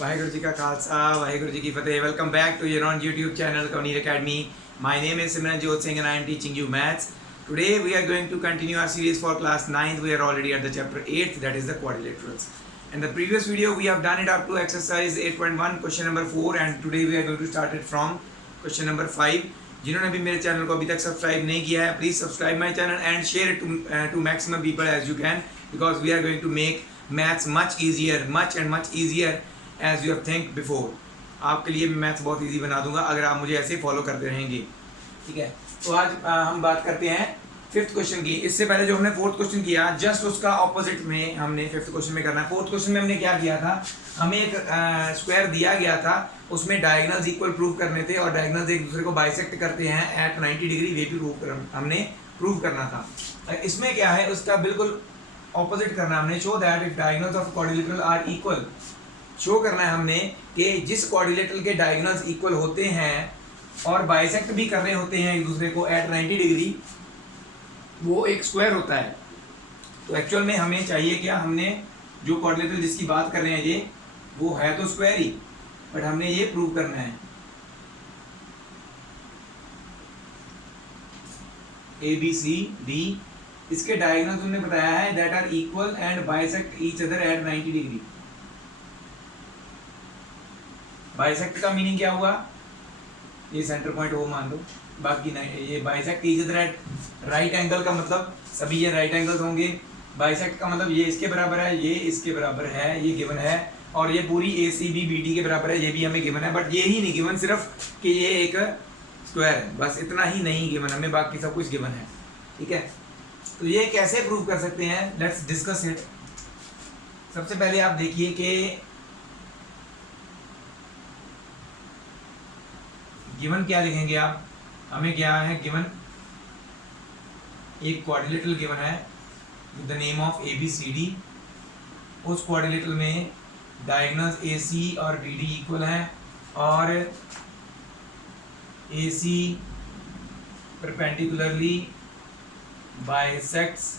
वाहेगुरु जी का खालसा वाहेगुरु जी की फतेह. Welcome back to your own YouTube channel Kaunir Academy. My name is Simranjot Singh and I am teaching you maths. Today we are going to continue our series for class 9th. We are already at the chapter 8th, that is the quadrilaterals. In the previous video we have done it up to exercise 8.1 question number 4 and today we are going to start it from question number 5. जिन्होंने भी मेरे channel को अभी तक subscribe नहीं किया है, please subscribe my channel and share it to maximum people as you can, because we are going to make maths much easier as you have think before. आपके लिए मैं मैथ्स बहुत इजी बना दूंगा अगर आप मुझे ऐसे फॉलो करते रहेंगे. ठीक है, तो आज हम बात करते हैं फिफ्थ क्वेश्चन की. इससे पहले जो हमने फोर्थ क्वेश्चन किया, जस्ट उसका ऑपोजिट में हमने फिफ्थ क्वेश्चन में करना है. फोर्थ क्वेश्चन में हमने क्या किया था, हमें एक स्क्वायर दिया गया था, उसमें डायगोनल्स इक्वल प्रूव करने थे और डायगोनल्स एक दूसरे को बाइसेक्ट करते हैं एट 90 डिग्री, वे भी हमने प्रूव करना था. इसमें क्या है, उसका बिल्कुल ऑपोजिट करना हमने. Show that if diagonals of quadrilateral are equal, show करना है हमने कि जिस क्वाड्रिलेटरल के डायगोनल्स इक्वल होते हैं और बाइसेक्ट भी कर रहे होते हैं एक दूसरे को एट 90 डिग्री, वो एक स्क्वायर होता है. तो एक्चुअल में हमें चाहिए क्या, हमने जो क्वाड्रिलेटरल जिसकी बात कर रहे हैं ये वो है तो स्क्वायर ही, बट हमने ये प्रूव करना है ए बी सी डी, इसके डायगोनल्स हमने बताया है that are equal and bisect each other at 90 degree. Bisect का मीनिंग क्या हुआ, ये सेंटर पॉइंट वो मान लो, बाकी नहीं. ये bisect each other eight right angle का मतलब सभी ये राइट एंगल्स होंगे. बाइसेक्ट का मतलब ये इसके बराबर है, ये इसके बराबर है, ये गिवन है, और ये पूरी ए सी बी बी डी के बराबर है, ये भी हमें गिवन है. बट ये ही नहीं गिवन सिर्फ कि ये एक स्क्वायर है, बस इतना ही नहीं गिवन हमें, बाकी सब कुछ गिवन है. ठीक है, तो ये कैसे प्रूव कर सकते हैं, लेट्स डिस्कस इट. सबसे पहले आप देखिए कि गिवन क्या लिखेंगे आप. हमें क्या है गिवन, एक क्वाड्रिलेटरल गिवन है with the name of A B C D. उस क्वाड्रिलेटरल में डायगोनल्स ए सी और बी डी इक्वल हैं और ए सी परपेंडिकुलरली बाइसेक्ट्स,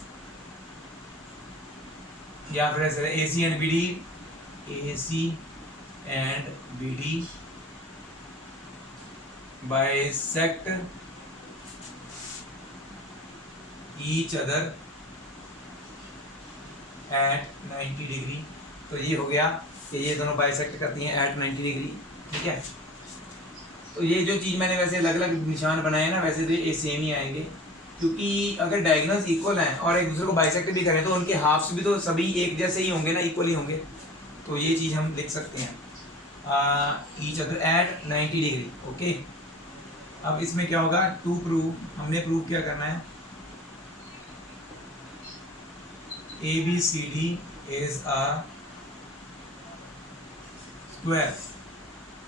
या फिर ऐसे A C and B D, A C and B D bisect each other at 90 degree. तो ये हो गया कि ये दोनों बाइसेक्ट करती हैं एट 90 डिग्री. ठीक है, तो ये जो चीज़ मैंने वैसे अलग अलग निशान बनाए ना, वैसे तो ये सेम ही आएंगे, क्योंकि अगर डायगोनल्स इक्वल हैं और एक दूसरे को बाइसेक्ट भी करें तो उनके हाफ्स भी तो सभी एक जैसे ही होंगे ना, इक्वल ही होंगे. तो ये चीज़ हम लिख सकते हैं each other at 90 degree. Okay, अब इसमें क्या होगा, टू प्रूव, हमने प्रूव क्या करना है, A B C D is a square.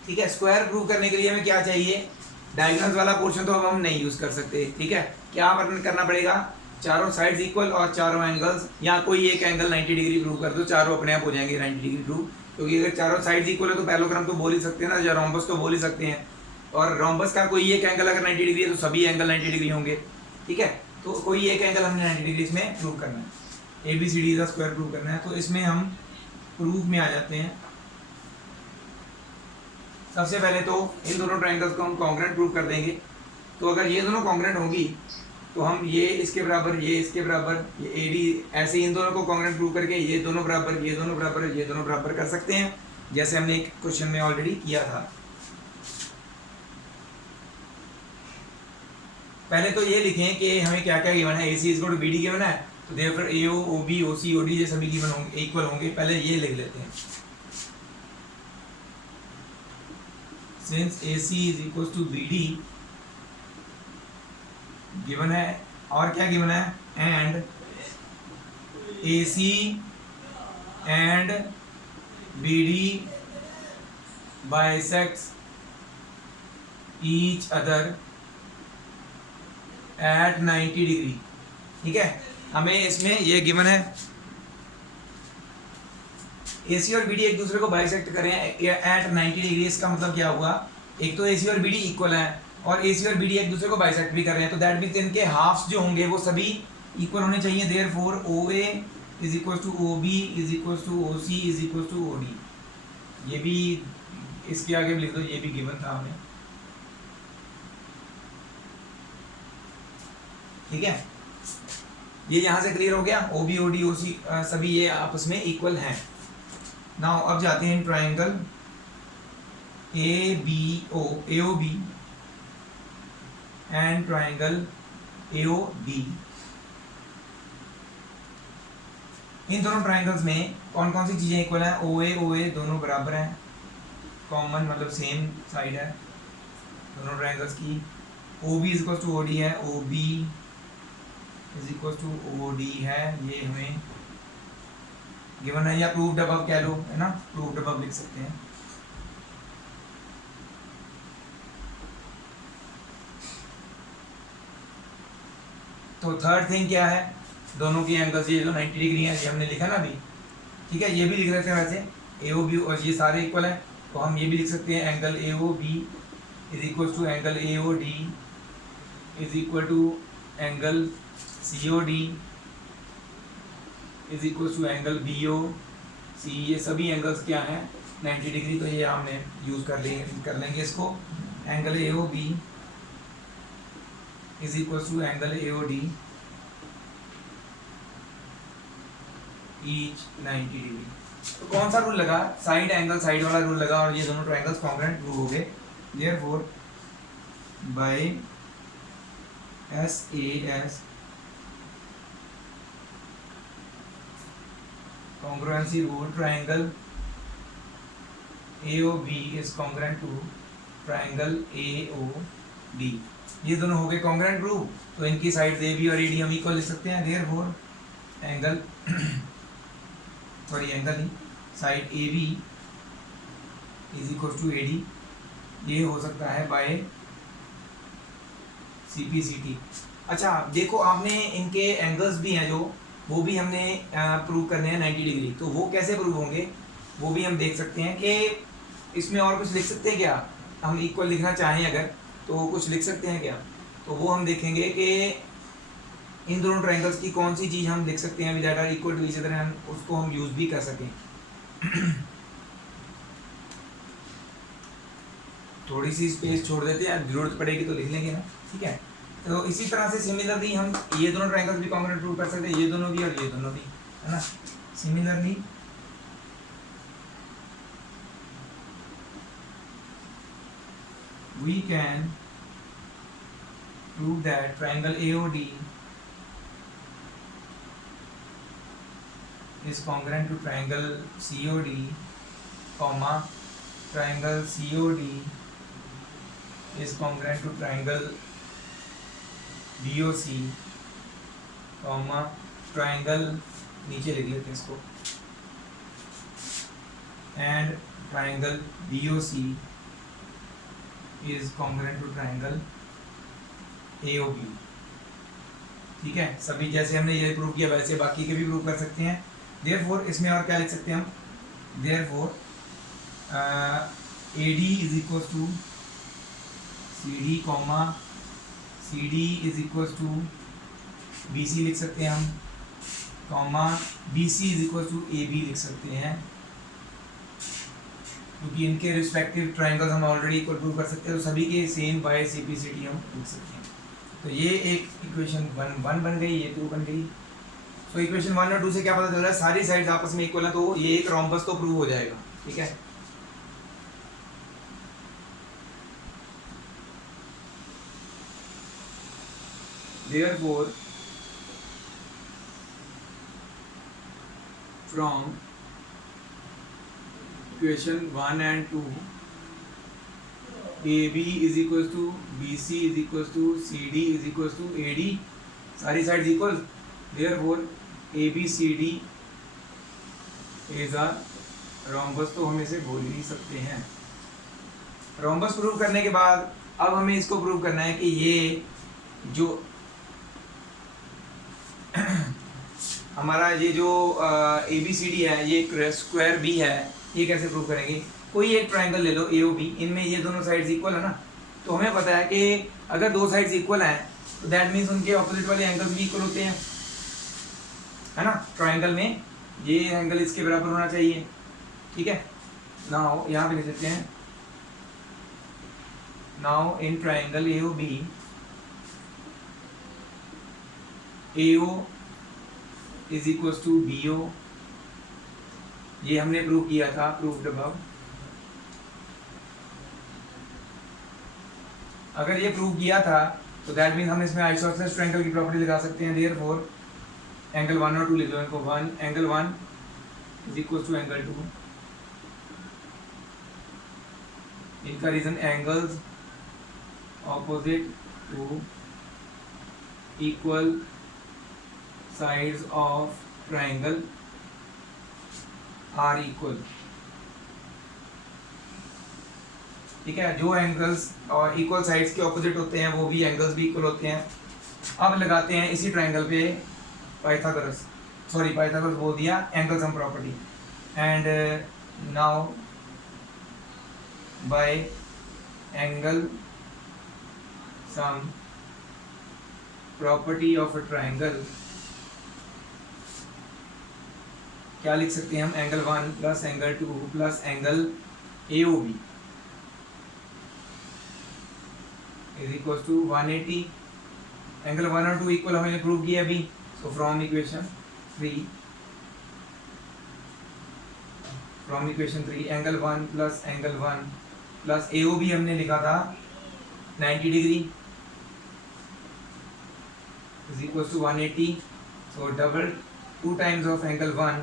ठीक है, स्क्वायर प्रूव करने के लिए हमें क्या चाहिए, डायगोनल्स वाला पोर्शन तो अब हम नहीं यूज कर सकते. ठीक है, क्या करना पड़ेगा, चारों साइड्स इक्वल और चारों एंगल्स, या कोई एक एंगल 90 डिग्री प्रूव कर दो, चारों अपने आप हो जाएंगे 90 डिग्री प्रूव. क्योंकि अगर चारों साइड्स इक्वल है तो पैरेललोग्राम तो बोल ही सकते हैं ना, या रोम्बस तो बोल ही सकते हैं, और रोम्बस का कोई एक एंगल अगर 90 डिग्री है तो सभी एंगल 90 डिग्री होंगे. ठीक है, तो कोई एक एंगल हमने 90 डिग्री इसमें प्रूव करना है, ए बी सी डी का स्क्वायर प्रूव करना है. तो इसमें हम प्रूफ में आ जाते हैं. सबसे पहले तो इन दोनों ट्रायंगल्स को हम कॉन्ग्रुएंट प्रूव कर देंगे. तो अगर ये दोनों कॉन्ग्रुएंट होंगी तो हम ये इसके बराबर, ये इसके बराबर, ये ए डी, ऐसे इन दोनों को कॉन्ग्रुएंट प्रूव करके ये दोनों बराबर, ये दोनों बराबर, ये दोनों बराबर कर सकते हैं, जैसे हमने एक क्वेश्चन में ऑलरेडी किया था. पहले तो ये लिखें कि हमें क्या क्या गिवन है. A C is equal to B D given है, तो therefore A O, O B, O C, O D ये सभी गिवन होंगे, इक्वल होंगे. पहले ये लिख लेते हैं, since A C is equal to B D given है, और क्या गिवन है, and A C and B D bisects each other at 90 degree. ठीक है, हमें इसमें ये गिवन है ए सी और बी डी एक दूसरे को बाइसेक्ट करें एट 90 डिग्री. इसका मतलब क्या हुआ, एक तो ए सी और बी डी इक्वल है और ए सी और बी डी एक दूसरे को बाइसेक्ट भी कर रहे हैं, तो दैट मीन्स इनके हाफ्स जो होंगे वो सभी इक्वल होने चाहिए. Therefore O A is equal to O B is equal to O C is equal to O D. ये भी इसके आगे भी लिख दो, ये भी गिवन था हमें, ठीक है। ये यहाँ से क्लियर हो गया, ओ बी ओ डी ओ सी सभी ये आपस में इक्वल हैं। नाउ अब जाते हैं triangle A B O B and triangle A O D. इन दोनों ट्राइंगल्स में कौन कौन सी चीज़ें इक्वल हैं? ओ ए दोनों बराबर हैं, कॉमन मतलब सेम साइड है दोनों ट्राइंगल्स की। O B is equal to O D है, O B is equal to O D है, ये हमें गिवन है, या प्रूव्ड अबव कह लो, है ना, प्रूव्ड अबव लिख सकते हैं। तो थर्ड थिंग क्या है, दोनों की एंगल्स ये जो 90 डिग्री है, ये हमने लिखा ना अभी, ठीक है। ये भी लिख सकते हैं वैसे, ए ओ बी, और ये सारे इक्वल हैं, तो हम ये भी लिख सकते हैं angle A O B is equal to angle A O D is equal to angle C O D is equal to angle B O C. ये सभी एंगल्स क्या हैं? 90 डिग्री। तो ये हमने यूज़ कर लेंगे इसको, angle A O B is equal to angle A O D each 90 degree. तो कौन सा रूल लगा? साइड एंगल साइड वाला रूल लगा, और ये दोनों ट्रायंगल्स कॉन्ग्रुएंट प्रूव हो गए। Therefore by SAS congruency rule, triangle AOB is congruent to triangle AOD। ये दोनों हो गए कॉन्ग्रुएंट प्रूव, तो इनकी साइड AB और AD हम इक्वल लिख सकते हैं। देयरफॉर एंगल सॉरी एंगल ही side AB is equal to AD, ये हो सकता है बाय CPCT। अच्छा देखो, आपने इनके एंगल्स भी हैं जो, वो भी हमने प्रूव करने हैं 90 डिग्री। तो वो कैसे प्रूव होंगे वो भी हम देख सकते हैं कि इसमें और कुछ लिख सकते हैं क्या? हम इक्वल लिखना चाहें अगर तो कुछ लिख सकते हैं क्या? तो वो हम देखेंगे कि इन दोनों ट्रायंगल्स की कौन सी चीज़ हम लिख सकते हैं that are equal to each other, हम उसको हम यूज़ भी कर सकें। थोड़ी सी स्पेस छोड़ देते हैं, जरूरत पड़ेगी तो लिख लेंगे ना, ठीक है। तो इसी तरह से सिमिलरली हम ये दोनों ट्रायंगल्स भी कॉन्ग्रुएंट प्रूव कर सकते हैं, ये दोनों भी और ये दोनों भी, है ना। Similarly we can prove that triangle AOD is congruent to triangle COD, comma triangle COD is congruent to triangle BOC, comma triangle नीचे लिख लेते हैं इसको, and triangle BOC is congruent to triangle AOB। ठीक है, सभी जैसे हमने ये प्रूव किया वैसे बाकी के भी प्रूव कर सकते हैं। देयरफॉर इसमें और क्या लिख सकते हैं हम? Therefore AD is equal to CD, comma CD is equal to BC लिख सकते हैं हम, comma BC is equal to AB लिख सकते हैं, क्योंकि इनके रिस्पेक्टिव ट्रायंगल्स हम ऑलरेडी इक्वल प्रूव कर सकते हैं, तो सभी के सेम बाय CPCT हम लिख सकते हैं। तो ये एक इक्वेशन 1 बन गई, ये 2 बन गई। सो इक्वेशन 1 और 2 से क्या पता चल रहा है? सारी साइड्स आपस में इक्वल है, तो ये एक रोम्बस तो प्रूव हो जाएगा, ठीक है। Therefore from equation 1 and 2 AB is equals to BC is equals to CD is equals to AD, सारी sides equal. Therefore ABCD is a rhombus, तो हम इसे बोल ही सकते हैं। रोम्बस प्रूव करने के बाद अब हमें इसको प्रूव करना है कि ये जो हमारा ये जो ABCD है, ये स्क्वायर B है, ये कैसे प्रूव करेंगे? कोई एक ट्रायंगल ले लो AOB, इनमें ये दोनों साइड्स इक्वल है ना, तो हमें पता है कि अगर दो साइड्स इक्वल हैं तो दैट मीन्स उनके ऑपोजिट वाले एंगल्स भी इक्वल होते हैं, है ना। ट्रायंगल में ये एंगल इसके बराबर होना चाहिए, ठीक है। नाउ यहाँ पे लिख देते हैं, now in triangle A O B, A O is equal to B O, ये हमने प्रूव किया था, प्रूव्ड अबव। अगर ये प्रूव किया था तो दैट मीन हम इसमें आइसोसेलेस ट्रायंगल की प्रॉपर्टी लगा सकते हैं। देयरफॉर एंगल 1 और 2 लिख लो इनको। 1 angle 1 is equal to angle 2। इनका reason angles opposite to equal sides of triangle are equal. ठीक है, जो एंगल्स और इक्वल साइड्स के ऑपोजिट होते हैं वो भी एंगल्स भी इक्वल होते हैं। अब लगाते हैं इसी ट्रायंगल पे पाइथागोरस बोल दिया, angle sum property. And now by angle sum property of a triangle क्या लिख सकते हैं हम? Angle 1 plus angle 2 plus angle A O B is equal to 180। Angle 1 और 2 इक्वल हमने प्रूव किया अभी। So from equation 3 angle 1 plus angle 1 plus A O B हमने लिखा था 90 degree is equal to 180। So double 2 times of angle 1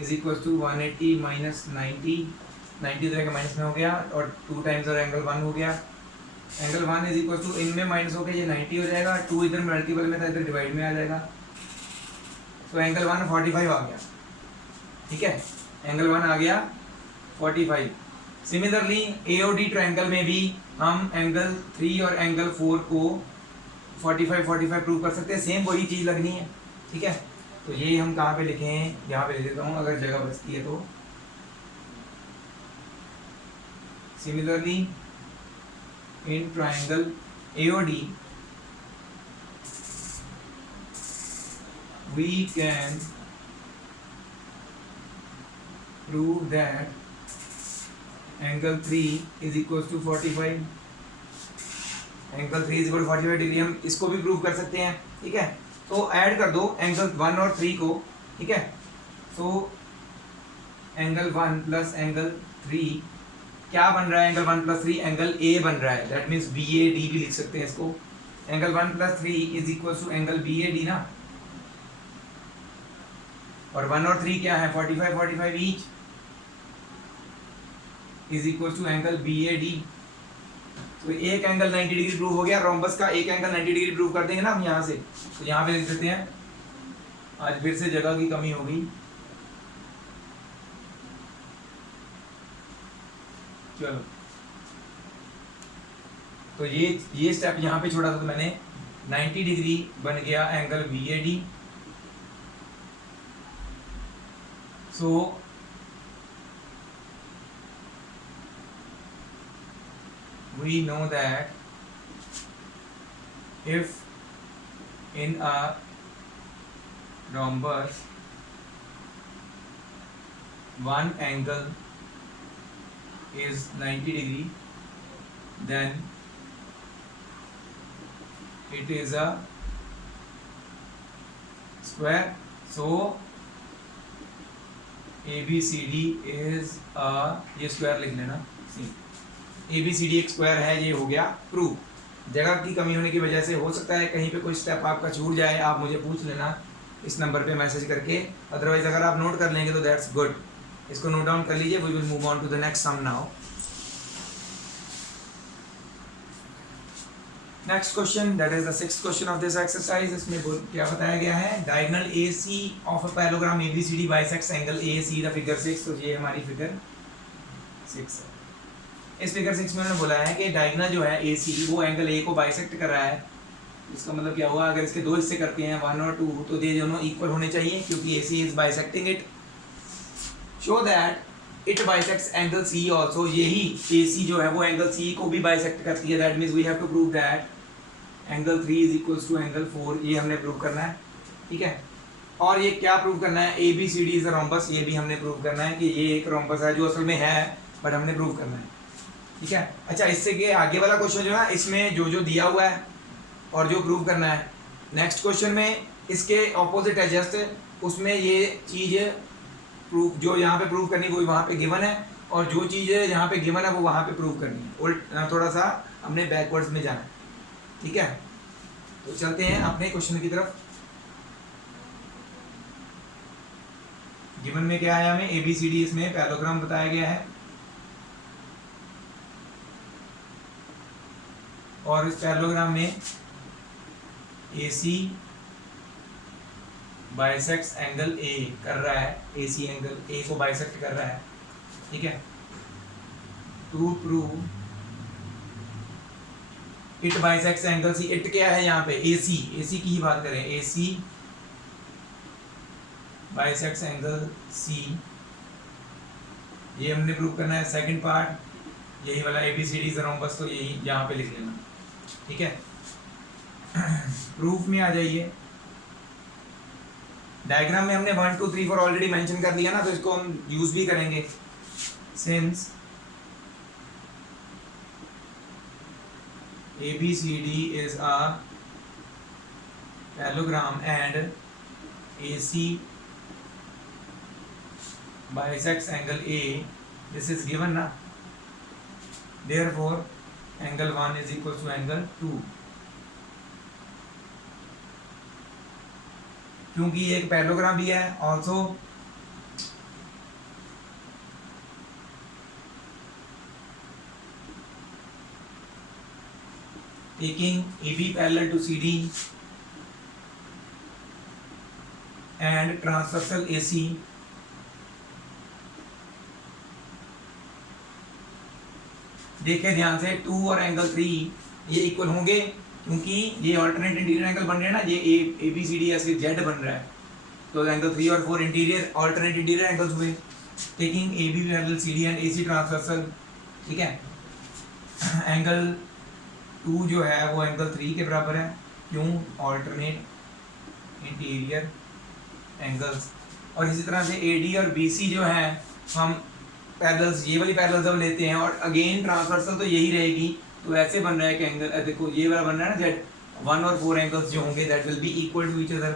is equal to 180 minus 90 तरह का minus में हो गया, और 2 टाइम्स और एंगल 1 हो गया। एंगल 1 इज इक्वल टू इनमें माइनस होकर ये 90 हो जाएगा, 2 इधर मल्टीपल में था इधर डिवाइड में आ जाएगा। तो एंगल 1 45 आ गया। ठीक है, एंगल 1 आ गया 45। सिमिलरली एओडी ट्रायंगल में भी हम एंगल 3 और एंगल 4 को 45 प्रूव कर सकते हैं, सेम वही चीज़ लगनी है। ठीक है, तो ये हम कहाँ पे लिखें? यहाँ पे लिख देता हूँ अगर जगह बचती है तो। Similarly in triangle AOD we can prove that angle 3 is equals to 45। Angle 3 is equal to 45 degree हम इसको भी प्रूव कर सकते हैं। ठीक है, तो ऐड कर दो एंगल 1 और 3 को। ठीक है, सो एंगल 1 प्लस एंगल 3 क्या बन रहा है? एंगल 1 प्लस 3 एंगल ए बन रहा है, दैट मीन्स BAD भी लिख सकते हैं इसको। Angle 1 plus 3 is equal to angle BAD ना, और 1 और 3 क्या है? 45 each is equal to angle BAD। तो एक एंगल 90 डिग्री प्रूव हो गया, रोम्बस का एक एंगल 90 डिग्री प्रूव कर देंगे ना हम यहाँ से। तो यहाँ पे लिख देते हैं, आज फिर से जगह की कमी होगी। चलो, तो ये स्टेप यहाँ पे छोड़ा था तो मैंने 90 डिग्री बन गया angle BAD। So we know that if in a rhombus one angle is 90 degree, then it is a square. So ABCD is a, ये स्क्वायर लिख लेना, ABCD एक स्क्वायर है, ये हो गया प्रूव। जगह की कमी होने की वजह से हो सकता है कहीं पे कोई स्टेप आपका छूट जाए, आप मुझे पूछ लेना इस नंबर पे मैसेज करके। अदरवाइज अगर आप नोट कर लेंगे तो दैट्स गुड, इसको नोट डाउन कर लीजिए। We will move on to the next sum now. Next question, that is the 6th question of this exercise. इसमें क्या बताया गया है? Diagonal AC of a parallelogram ABCD bisects angle AC, the figure 6। तो ये हमारी फिगर 6 है। इस फिगर 6 में उन्होंने बोला है कि डायगोनल जो है AC वो एंगल A को बाइसेक्ट कर रहा है। इसका मतलब क्या हुआ? अगर इसके दो हिस्से करते हैं 1 और 2 तो ये दोनों इक्वल होने चाहिए, क्योंकि AC is bisecting it. Show that it bisects angle C also. यही AC जो है वो एंगल C को भी बाइसेक्ट करती है। That means we have to prove that angle 3 is equal to angle 4। ये हमने प्रूव करना है। ठीक है, और ये क्या प्रूव करना है, A B C D is a rhombus, ये भी हमने प्रूव करना है कि ये एक रोम्बस है जो असल में है, बट हमने प्रूव करना है, ठीक है। अच्छा, इससे के आगे वाला क्वेश्चन जो है इसमें जो जो दिया हुआ है और जो प्रूव करना है, नेक्स्ट क्वेश्चन में इसके ऑपोजिट है जस्ट, उसमें ये चीज़ प्रूव जो यहाँ पे प्रूव करनी वो वहाँ पे गिवन है, और जो चीज़ यहाँ पे गिवन है वो वहाँ पे प्रूव करनी है। उल्ट थोड़ा सा हमने बैकवर्ड्स में जाना है, ठीक है। तो चलते हैं अपने क्वेश्चन की तरफ। गिवन में क्या आया हमें, ए बी सी डी, इसमें पैरेललोग्राम बताया गया है, और इस पैरेललोग्राम में ए सी बाइसेक्ट्स एंगल ए कर रहा है, ए सी एंगल ए को बाइसेक्ट कर रहा है, ठीक है। To prove it bisects angle C, it क्या है यहाँ पे, ए सी की ही बात करें, ए सी बाइसेक्ट्स एंगल सी, ये हमने प्रूव करना है। सेकंड पार्ट यही वाला A B C D rhombus, तो यही यहाँ पे लिख लेना, ठीक है। प्रूफ में आ जाइए। डायग्राम में हमने 1 2 3 4 ऑलरेडी मेंशन कर दिया ना, तो इसको हम यूज भी करेंगे। Since ABCD is a parallelogram and AC bisects angle A, this is given na, therefore angle 1 is equal to angle 2, क्योंकि ये एक पैरेललोग्राम भी है, also taking AB parallel to CD and transversal AC, देखें ध्यान से 2 और एंगल 3 ये इक्वल होंगे, क्योंकि ये ऑल्टरनेट इंटीरियर एंगल बन रहे हैं ना, ये ए बी सी डी ऐसे जेड बन रहा है, तो एंगल 3 और 4 इंटीरियर ऑल्टरनेट इंटीरियर एंगल्स हुए। Taking A B parallel C D and A C transversal, ठीक है। एंगल 2 जो है वो एंगल 3 के बराबर है, क्यों, ऑल्टरनेट इंटीरियर एंगल्स। और इसी तरह से ए डी और बी सी जो है हम पैरेलल्स, ये वाली पैरेलल जब लेते हैं और अगेन ट्रांसवर्सल तो यही रहेगी, तो ऐसे बन रहा है कि एंगल देखो ये वाला बन रहा है ना जेड, 1 और 4 एंगल्स जो होंगे that will be equal to each other,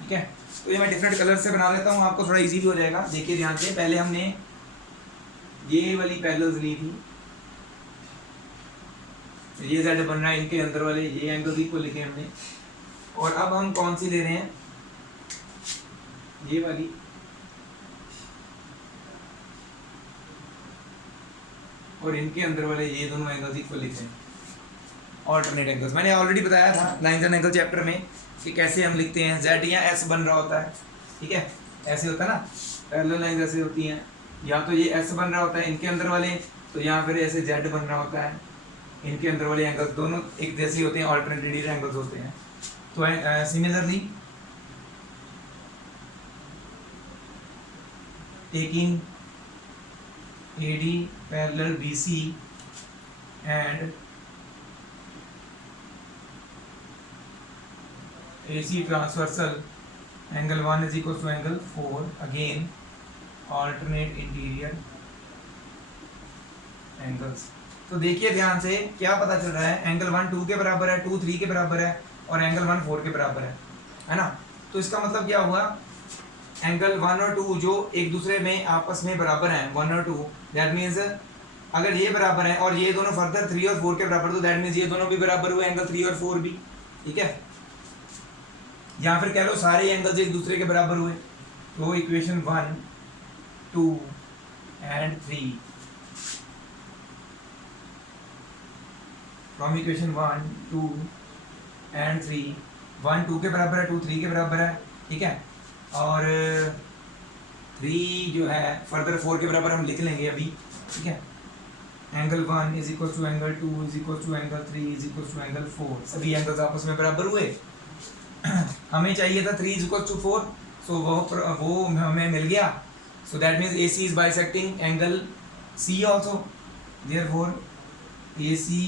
ठीक है। तो ये मैं डिफरेंट कलर से बना लेता हूँ, आपको थोड़ा इजी भी हो जाएगा। देखिए ध्यान से, पहले हमने ये वाली पैरेलल्स ली थी, ये जेड बन रहा है, इनके अंदर वाले ये एंगल्स इक्वल लिखे हमने, और अब हम कौन सी ले रहे हैं, ये वाली, और इनके अंदर वाले ये दोनों एंगल्स इक्वल लिखे हैं, ऑल्टरनेट एंगल्स। मैंने ऑलरेडी बताया था लाइंस एंड एंगल चैप्टर में कि कैसे हम लिखते हैं, जेड या एस बन रहा होता है, ठीक है, ऐसे होता है ना, पैरेलल लाइंस ऐसे होती हैं, या तो ये एस बन रहा होता है इनके अंदर वाले, तो यहाँ फिर ऐसे जेड बन रहा होता है, इनके अंदर वाले एंगल्स दोनों एक जैसे ही होते हैं, ऑल्टरनेट इंटीरियर एंगल्स होते हैं। तो similarly taking AD parallel BC and AC transversal, angle 1 is equal to angle 4, again alternate interior angles। तो देखिए ध्यान से क्या पता चल रहा है, एंगल 1 2 के बराबर है, 2 3 के बराबर है, और एंगल 1 4 के बराबर है ना। तो इसका मतलब क्या हुआ, एंगल 1 और 2 जो एक दूसरे में आपस में बराबर हैं, 1 और 2, दैट मीन्स अगर ये बराबर है और ये दोनों फर्दर 3 और 4 के बराबर, तो दैट मीन्स ये दोनों भी बराबर हुए, एंगल 3 और 4 भी, ठीक है। या फिर कह लो सारे एंगल्स एक दूसरे के बराबर हुए, तो equation 1 2 and 3, from equation 1 2 and 3, 1 2 के बराबर है, 2 3 के बराबर है, ठीक है, और 3 जो है फर्दर 4 के बराबर हम लिख लेंगे अभी, ठीक है। Angle 1 is equal to angle 2 is equal to angle 3 is equal to angle 4, सभी एंगल्स आपस में बराबर हुए। हमें चाहिए था 3 इज इक्वल टू 4, सो वो हमें मिल गया, so that means AC is bisecting angle C also, therefore AC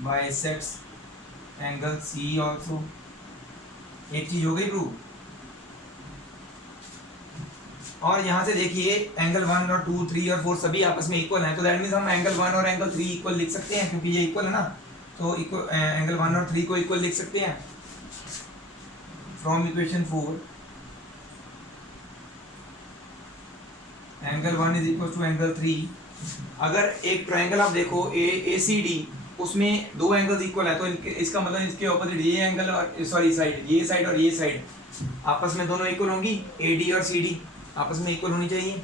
bisects angle C also, एक चीज हो गई प्रूव। और यहाँ से देखिए एंगल 1 और 2 3 और 4 सभी आपस में इक्वल हैं, तो दैट मीन्स हम एंगल 1 और एंगल 3 इक्वल लिख सकते हैं, क्योंकि ये इक्वल है ना, तो इक्वल एंगल 1 और 3 को इक्वल लिख सकते हैं from equation 4। Angle 1 is equal to angle 3। अगर एक ट्रायंगल आप देखो ए सी डी, उसमें दो एंगल्स इक्वल है, तो इसका मतलब इसके ऑपोजिट ये एंगल और सॉरी साइड, ये साइड और ये साइड आपस में दोनों इक्वल होंगी, ए डी और सी डी आपस में इक्वल होनी चाहिए।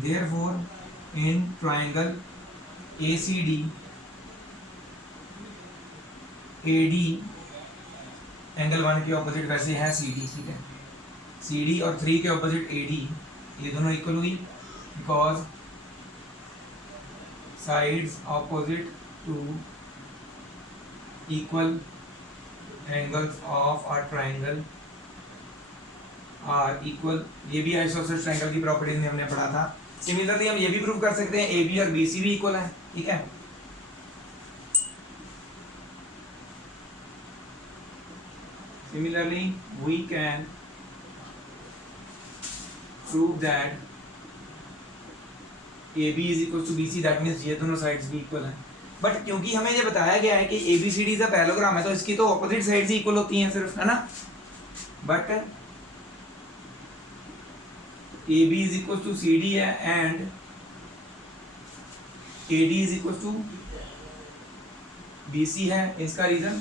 Therefore in triangle A C D A D angle 1 के ऑपोजिट वैसे है सी डी, ठीक है, सी डी और 3 के ऑपोजिट ए डी, ये दोनों इक्वल हुई because sides opposite to equal angles of are triangle are equal. ये भी आइसोसेलेस ट्रायंगल की प्रॉपर्टीज में हमने पढ़ा था। सिमिलरली हम ये भी प्रूव कर सकते हैं ए बी और बी सी भी इक्वल है, ठीक है। Similarly, we can prove that AB is equal to BC, that means ये दोनों साइड्स भी इक्वल हैं। बट क्योंकि हमें ये बताया गया है कि ABCD का पैरेललोग्राम है, तो इसकी तो ऑपोजिट साइड्स ही इक्वल होती हैं सिर्फ, है ना। But AB is equal to CD है and AD is equal to BC है। इसका reason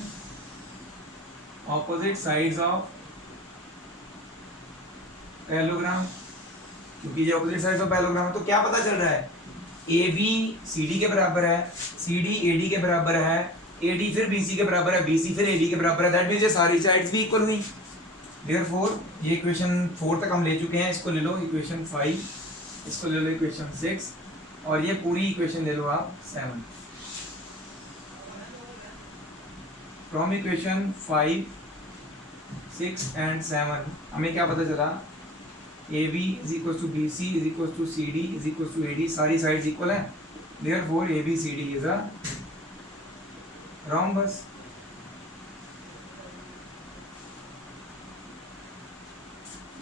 opposite sides of parallelogram, क्योंकि ये ऑपोजिट साइड्स ऑफ पैरेललोग्राम है, तो क्या पता चल रहा है, ए बी सी डी के बराबर है, सी डी ए डी के बराबर है, ए डी फिर बी सी के बराबर है, बी सी फिर ए डी के बराबर है, दैट मीन्स ये सारी साइड्स भी इक्वल हुई। देयरफॉर ये इक्वेशन 4 तक हम ले चुके हैं, इसको ले लो इक्वेशन 5, इसको ले लो इक्वेशन 6 और ये पूरी इक्वेशन ले लो आप 7। फ्रॉम इक्वेशन 5 6 एंड 7 हमें क्या पता चला, A B is equal to B C is equal to C D is equal to A D, सारी साइड्स इक्वल हैं, therefore A B C D is a rhombus।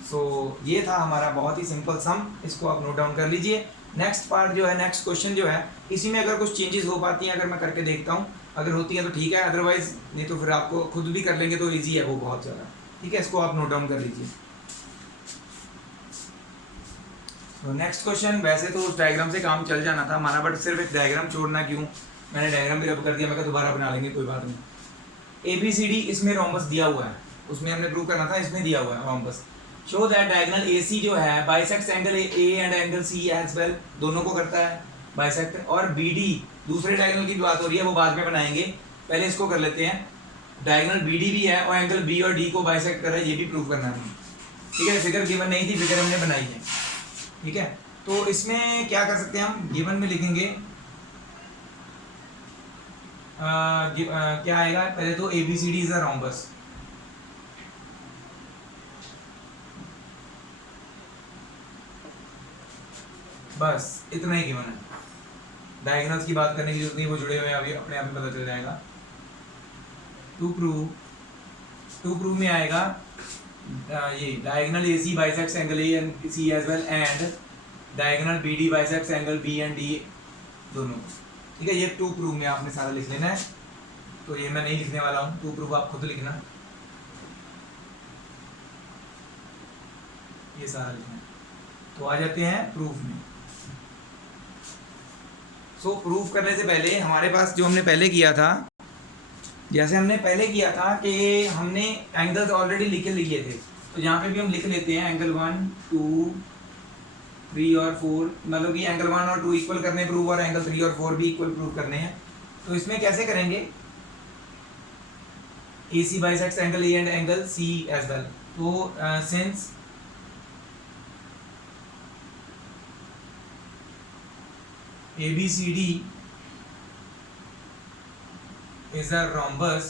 So ये था हमारा बहुत ही सिंपल सम, इसको आप नोट डाउन कर लीजिए। नेक्स्ट पार्ट जो है, नेक्स्ट क्वेश्चन जो है, इसी में अगर कुछ चेंजेस हो पाती हैं, अगर मैं करके देखता हूँ, अगर होती है तो ठीक है, अदरवाइज नहीं तो फिर आपको खुद भी कर लेंगे तो इजी है वो बहुत ज़्यादा, ठीक है। इसको आप नोट डाउन कर लीजिए। तो नेक्स्ट क्वेश्चन, वैसे तो उस डायग्राम से काम चल जाना था हमारा, बट सिर्फ एक डायग्राम छोड़ना क्यों, मैंने डायग्राम भी रब कर दिया, मैं दोबारा बना लेंगे कोई बात नहीं। ए बी सी डी इसमें रोम्बस दिया हुआ है, उसमें हमने प्रूव करना था, इसमें दिया हुआ है rhombus. Show that diagonal A C जो है bisects angle A and angle C as well, दोनों को करता है बाइसेक्ट। और बी डी दूसरे डायगोनल की बात हो रही है, वो बाद में बनाएंगे, पहले इसको कर लेते हैं। डायगोनल बी डी भी है और एंगल बी और डी को बाइसेक्ट कर रहा है, ये भी प्रूव करना है, ठीक है। फिगर गिवन नहीं थी, फिगर हमने बनाई है, ठीक है। तो इसमें क्या कर सकते हैं हम, गिवन में लिखेंगे क्या आएगा, पहले तो A B C D is a rhombus, बस इतना ही गिवन है, डायगोनल्स की बात करने की जरूरत नहीं, वो जुड़े हुए हैं, अभी अपने आप में पता चल जाएगा। टू प्रूव में आएगा ये diagonal A C bisects angle A and C as well and diagonal B D bisects angle B and D दोनों, ठीक है। ये टू प्रूव में आपने सारा लिख लेना है, तो ये मैं नहीं लिखने वाला हूँ, टू प्रूव आप खुद लिखना, ये सारा लिखना है। तो आ जाते हैं प्रूफ में। सो प्रूफ करने से पहले हमारे पास जो हमने पहले किया था, जैसे हमने पहले किया था कि हमने एंगल्स ऑलरेडी लिखे लिए थे, तो यहाँ पे भी हम लिख लेते हैं एंगल 1 2 3 और 4, मतलब कि एंगल 1 और 2 इक्वल करने प्रूव, और एंगल 3 और 4 भी इक्वल प्रूव करने हैं। तो इसमें कैसे करेंगे, A C bisects angle A and angle C as well. तो since ABCD is a rhombus,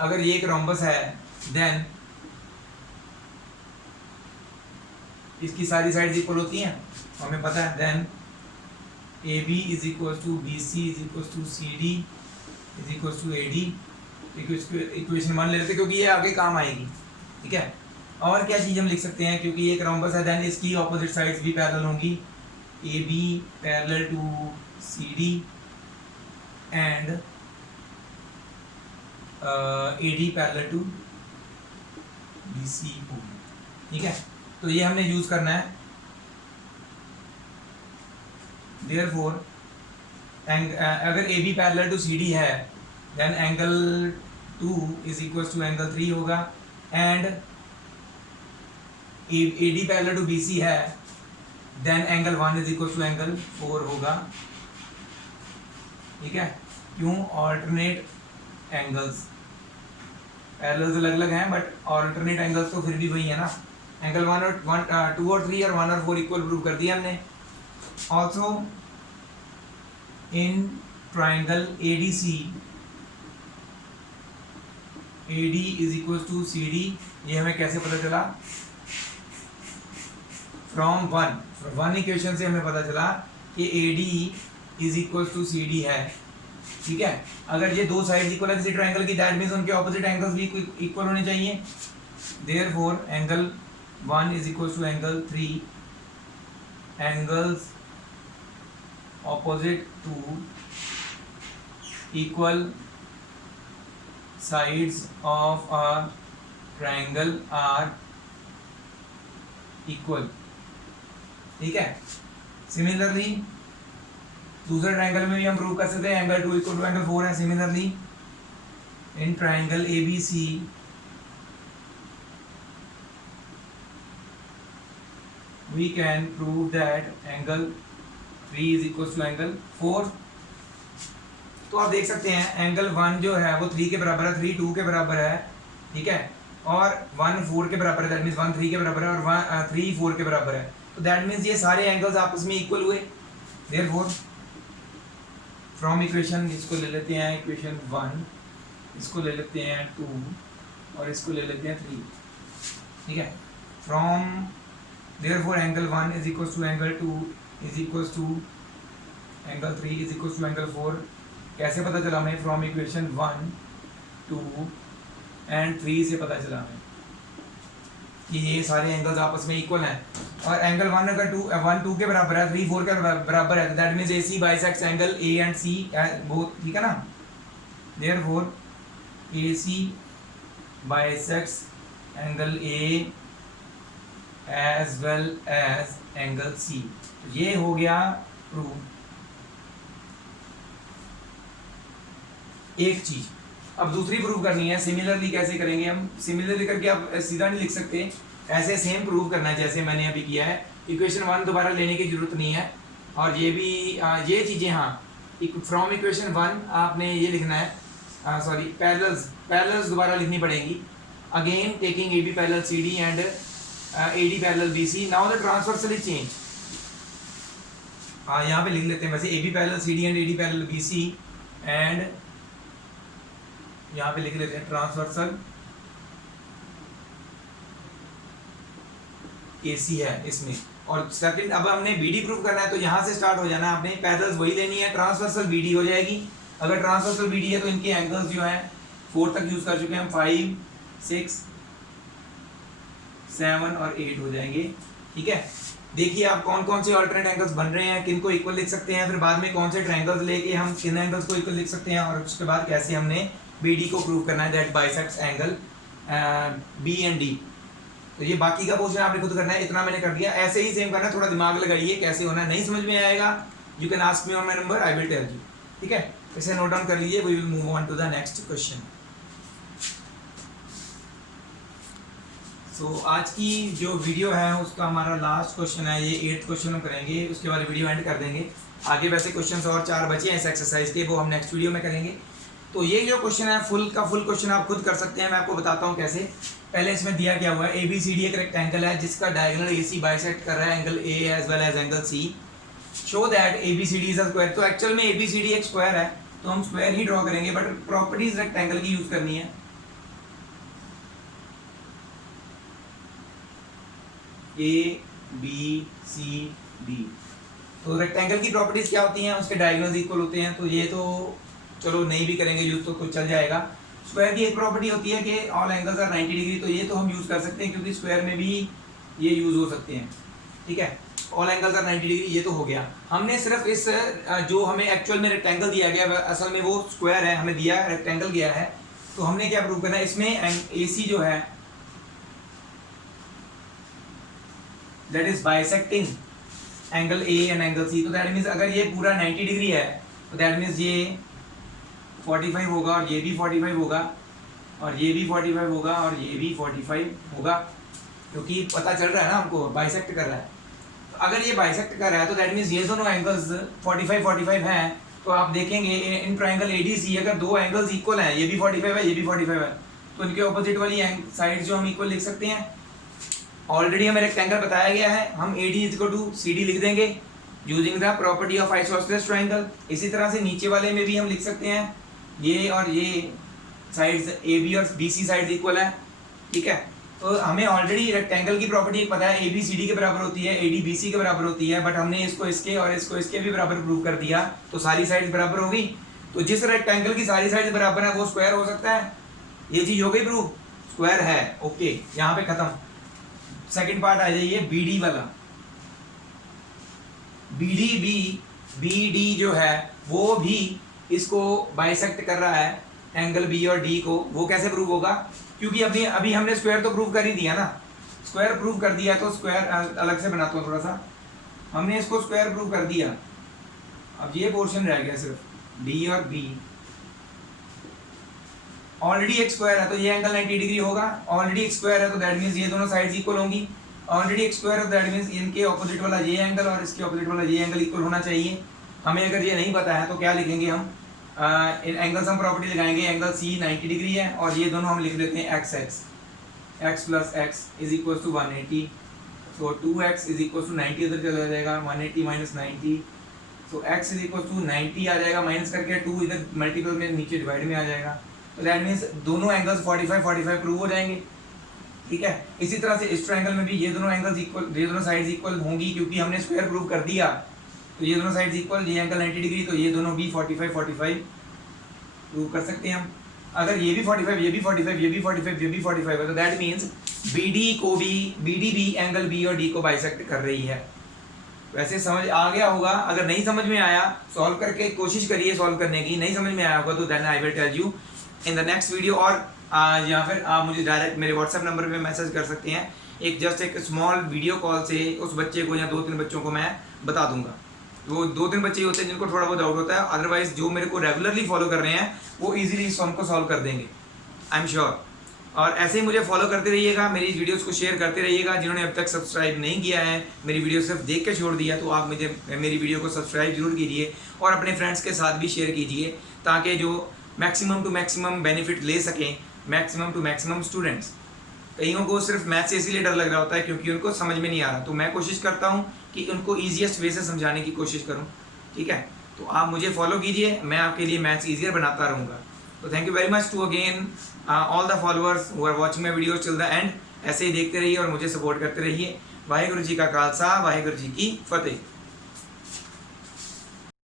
अगर ये एक रोम्बस है देन इसकी सारी साइड्स इक्वल होती हैं, हमें पता है। Then A B is equal to B C is equal to C D is equal to A D. Equation 1 ले लेते क्योंकि ये आगे काम आएगी, ठीक है। और क्या चीज़ हम लिख सकते हैं, क्योंकि ये एक रोम्बस है, देन इसकी ऑपोजिट साइड्स भी पैरेलल होंगी, A B parallel to C D and A D parallel to B C होगी, ठीक है। तो ये हमने यूज़ करना है। Therefore अगर A B parallel to C D है then angle 2 is equal to angle 3 होगा, and A D parallel to B C है then angle 1 is equal to angle 4 होगा, ठीक है। क्यों? ऑल्टरनेट एंगल्स, पैरेलल्स अलग अलग हैं बट ऑल्टरनेट एंगल्स तो फिर भी वही है ना। एंगल 1 और 2 और 3 और 1 और 4 इक्वल प्रूव कर दिया हमने। Also in triangle ADC, AD is equals to CD, ये हमें कैसे पता चला? From one इक्वेशन से हमें पता चला कि AD is equals to CD है, ठीक है। अगर ये दो साइड इक्वल है किसी ट्राइंगल की, दैट मीन्स उनके ऑपोजिट एंगल्स भी इक्वल होने चाहिए। Therefore angle 1 is equals to angle 3, angles opposite to equal sides of a triangle are equal, ठीक है। सिमिलरली दूसरे ट्राइंगल में भी हम प्रूव कर सकते हैं, एंगल 2 इक्वल टू एंगल 4 है। Similarly in triangle A B C we can prove that angle 3 is equals to angle 4। तो आप देख सकते हैं एंगल 1 जो है वो 3 के बराबर है, 3 2 के बराबर है, ठीक है, और 1 4 के बराबर है, दैट मीन्स 1 3 के बराबर है और 3 4 के बराबर है। तो दैट मीन्स ये सारे एंगल्स आपस में इक्वल हुए। देयरफॉर फ्रॉम इक्वेशन, इसको ले लेते हैं इक्वेशन 1, इसको ले लेते हैं 2 और इसको ले लेते हैं 3, ठीक है। From therefore angle 1 is equals to angle 2 is equals to angle 3 is equals to angle 4। कैसे पता चला हमें? फ्रॉम इक्वेशन 1 2 एंड 3 से पता चला हमें कि ये सारे एंगल्स आपस में इक्वल हैं। और एंगल 1 अगर 1 2 के बराबर है, 3 4 के बराबर है, तो that means AC bisects angle A and C both, ठीक है ना। therefore AC bisects angle A as well as angle C। ये हो गया प्रूव। एक चीज अब दूसरी प्रूव करनी है। सिमिलरली कैसे करेंगे हम? सिमिलरली करके आप सीधा नहीं लिख सकते, ऐसे सेम प्रूव करना है जैसे मैंने अभी किया है। इक्वेशन 1 दोबारा लेने की जरूरत नहीं है, और ये भी ये चीजें, हाँ, फ्रॉम इक्वेशन 1 आपने ये लिखना है, सॉरी पैरेलल्स दोबारा लिखनी पड़ेगी। Again taking A B parallel C D and AD parallel BC, now the transversal is change। यहाँ पे लिख लेते हैं वैसे AB parallel CD and AD parallel BC, and यहाँ पे लिख लेते हैं ट्रांसवर्सल AC है इसमें। और सेकंड, अब हमने BD प्रूव करना है, तो यहाँ से स्टार्ट हो जाना है, आपने पैरेलल्स वही लेनी है, ट्रांसवर्सल BD हो जाएगी। अगर ट्रांसवर्सल BD है तो इनके एंगल्स जो हैं 4 तक यूज कर चुके हैं हम, 5 6 7 और 8 हो जाएंगे, ठीक है। देखिए आप कौन कौन से अल्टरनेट एंगल्स बन रहे हैं, किन को इक्वल लिख सकते हैं, फिर बाद में कौन से ट्रायंगल्स लेके हम किन एंगल्स को इक्वल लिख सकते हैं, और उसके बाद कैसे हमने BD को प्रूव करना है, that bisects angle B and D। तो ये बाकी का पोर्शन आपने खुद करना है, इतना मैंने कर दिया। ऐसे ही सेम करना है, थोड़ा दिमाग लगाइए कैसे होना है। नहीं समझ में आएगा you can ask me on my number, I will tell you, ठीक है। इसे नोट डाउन कर लीजिए। We will move on to the next question. So आज की जो वीडियो है उसका हमारा लास्ट क्वेश्चन है, ये 8th क्वेश्चन हम करेंगे, उसके बाद वीडियो एंड कर देंगे। आगे वैसे क्वेश्चंस और 4 बचे हैं इस एक्सरसाइज के, वो हम नेक्स्ट वीडियो में करेंगे। तो ये जो क्वेश्चन है फुल का फुल क्वेश्चन आप खुद कर सकते हैं, मैं आपको बताता हूँ कैसे। पहले इसमें दिया क्या हुआ है, ABCD एक रेक्टेंगल है जिसका डायगोनल AC बाइसेक्ट कर रहा है angle A as well as angle C। Show that ABCD is a square. तो एक्चुअल में ABCD एक स्क्वायर है, तो हम स्क्वायर ही ड्रॉ करेंगे, बट प्रॉपर्टीज रेक्टेंगल की यूज करनी है। ABCD तो रेक्टेंगल की प्रॉपर्टीज क्या होती हैं, उसके डायगोनल्स इक्वल होते हैं, तो ये तो चलो नहीं भी करेंगे यूज तो चल जाएगा। स्क्वायर की एक प्रॉपर्टी होती है कि ऑल एंगल्स आर 90 डिग्री, तो ये तो हम यूज कर सकते हैं क्योंकि स्क्वायर में भी ये यूज हो सकते हैं, ठीक है। ऑल एंगल्स आर 90 डिग्री, ये तो हो गया। हमने सिर्फ इस जो हमें एक्चुअल में रेक्टेंगल दिया गया है, असल में वो स्क्वायर है, हमें दिया रेक्टेंगल गया है, तो हमने क्या प्रूव करना है, इसमें AC जो है that is bisecting angle A and angle C, तो दैट मीन्स अगर ये पूरा 90 डिग्री है तो दैट मीन्स ये 45 होगा और ये भी 45 होगा और ये भी 45 होगा और ये भी 45 होगा, क्योंकि पता चल रहा है ना हमको बाइसेक्ट कर रहा है। तो अगर ये बाइसेक्ट कर रहा है तो दैट मीन्स ये दोनों एंगल्स 45 हैं, तो आप देखेंगे इन ट्रायंगल ADC अगर दो एंगल्स इक्वल हैं, ये भी 45 है ये भी 45 है, तो इनके ऑपोजिट वाली साइड जो हम इक्वल लिख सकते हैं। ऑलरेडी हमें रेक्टेंगल बताया गया है, हम AD=CD लिख देंगे using the property of isosceles triangle. इसी तरह से नीचे वाले में भी हम लिख सकते हैं, ये और ये साइड्स AB और BC साइड्स इक्वल है, ठीक है। तो हमें ऑलरेडी रेक्टेंगल की प्रॉपर्टी पता है, AB CD के बराबर होती है, AD BC के बराबर होती है, बट हमने इसको इसके और इसको इसके भी बराबर प्रूव कर दिया, तो सारी साइड्स बराबर हो गई। तो जिस रेक्टेंगल की सारी साइड्स बराबर है वो स्क्वायर हो सकता है, ये चीज हो गई प्रूव, स्क्वायर है, ओके, यहाँ पे खत्म। सेकंड पार्ट आ जाइए BD वाला। BD जो है वो भी इसको बाइसेक्ट कर रहा है एंगल B और D को, वो कैसे प्रूव होगा, क्योंकि अभी हमने स्क्वायर तो प्रूव कर ही दिया ना, स्क्वायर प्रूव कर दिया, तो स्क्वायर अलग से बनाता हूँ थोड़ा सा, हमने इसको स्क्वायर प्रूव कर दिया, अब ये पोर्शन रह गया सिर्फ D और B। ऑलरेडी एक स्क्वायर है तो ये एंगल 90 डिग्री होगा, ऑलरेडी एक स्क्वायर है तो दैट मीन्स ये दोनों साइड्स इक्वल होंगी, ऑलरेडी एक स्क्वायर है तो दैट मीन्स इनके ऑपोजिट वाला ये एंगल और इसके ऑपोजिट वाला ये एंगल इक्वल होना चाहिए। हमें अगर ये नहीं पता है तो क्या लिखेंगे हम, इन एंगल्स हम प्रॉपर्टी लगाएंगे, एंगल C 90 डिग्री है और ये दोनों हम लिख देते हैं x plus x is equal to 180, तो 2x इज इक्वल टू 90 इधर चला जाएगा, 180 माइनस 90, तो x इज इक्वल टू 90 आ जाएगा, माइनस करके 2 इधर मल्टीपल में नीचे डिवाइड में आ जाएगा, तो दैट मीन्स दोनों एंगल्स 45 प्रूव हो जाएंगे, ठीक है। इसी तरह से इस ट्रायंगल में भी ये दोनों एंगल्स इक्वल, ये दोनों साइड्स इक्वल होंगी क्योंकि हमने स्क्वायर प्रूव कर दिया, तो ये दोनों साइड्स इक्वल, ये एंगल 90 डिग्री, तो ये दोनों भी 45 प्रूव कर सकते हैं हम। अगर ये भी 45 ये भी 45 ये भी 45 ये भी 45 है तो दैट मीन्स BD भी एंगल B और D को बाइसेक्ट कर रही है। वैसे समझ आ गया होगा, अगर नहीं समझ में आया सॉल्व करके कोशिश करिए सॉल्व करने की, नहीं समझ में आया होगा तो then I will tell you in the next video, और या फिर आप मुझे डायरेक्ट मेरे व्हाट्सएप नंबर पे मैसेज कर सकते हैं, एक स्मॉल वीडियो कॉल से उस बच्चे को या 2-3 बच्चों को मैं बता दूंगा। वो 2-3 बच्चे ही होते हैं जिनको थोड़ा बहुत डाउट होता है, अदरवाइज जो मेरे को रेगुलरली फॉलो कर रहे हैं वो इजीली इस सम को सॉल्व कर देंगे, आई एम श्योर। और ऐसे ही मुझे फॉलो करते रहिएगा, मेरी वीडियोस को शेयर करते रहिएगा। जिन्होंने अब तक सब्सक्राइब नहीं किया है, मेरी वीडियो सिर्फ देख के छोड़ दिया, तो आप मुझे मेरी वीडियो को सब्सक्राइब जरूर कीजिए और अपने फ्रेंड्स के साथ भी शेयर कीजिए, ताकि जो मैक्सिमम टू मैक्सिमम बेनिफिट ले सकें मैक्सिमम टू मैक्सिमम स्टूडेंट्स। कईयों को सिर्फ मैथ्स से इसलिए डर लग रहा होता है क्योंकि उनको समझ में नहीं आ रहा, तो मैं कोशिश करता हूँ कि उनको ईजिएस्ट वे से समझाने की कोशिश करूँ, ठीक है। तो आप मुझे फॉलो कीजिए, मैं आपके लिए मैथ्स ईजियर बनाता रहूँगा। तो thank you very much to again all the followers who are watching my videos till the end. ऐसे ही देखते रहिए और मुझे सपोर्ट करते रहिए। वाहिगुरु जी का खालसा, वाहिगुरु जी की फतेह।